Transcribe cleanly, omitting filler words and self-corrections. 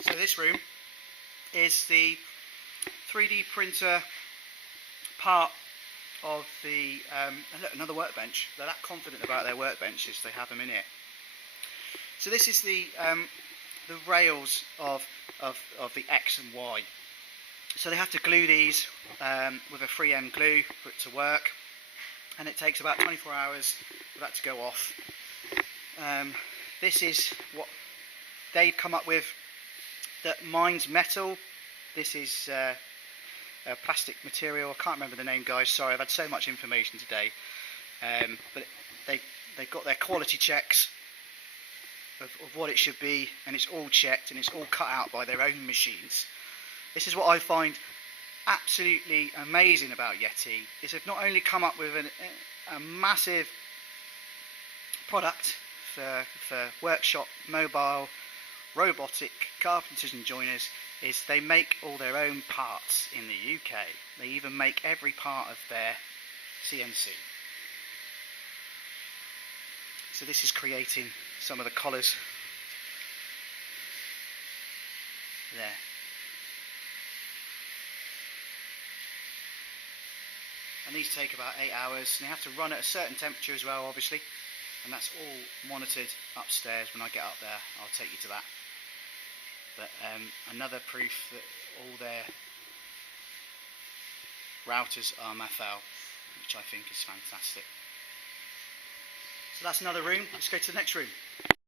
So this room is the 3D printer part of the, look, another workbench. They're that confident about their workbenches, they have them in it. So this is the rails of the X and Y. So they have to glue these with a 3M glue for it to work, and it takes about 24 hours for that to go off. This is what they've come up with that mines metal. This is a plastic material. I can't remember the name, guys, sorry, I've had so much information today. But they've got their quality checks of what it should be, and it's all checked and it's all cut out by their own machines. This is what I find absolutely amazing about Yeti, is they've not only come up with a massive product for workshop, mobile, robotic, carpenters and joiners, is they make all their own parts in the UK. They even make every part of their CNC. So this is creating some of the collars there. And these take about 8 hours, and they have to run at a certain temperature as well, obviously, and that's all monitored upstairs. When I get up there, I'll take you to that. But another proof that all their routers are MFL, which I think is fantastic. So that's another room. Let's go to the next room.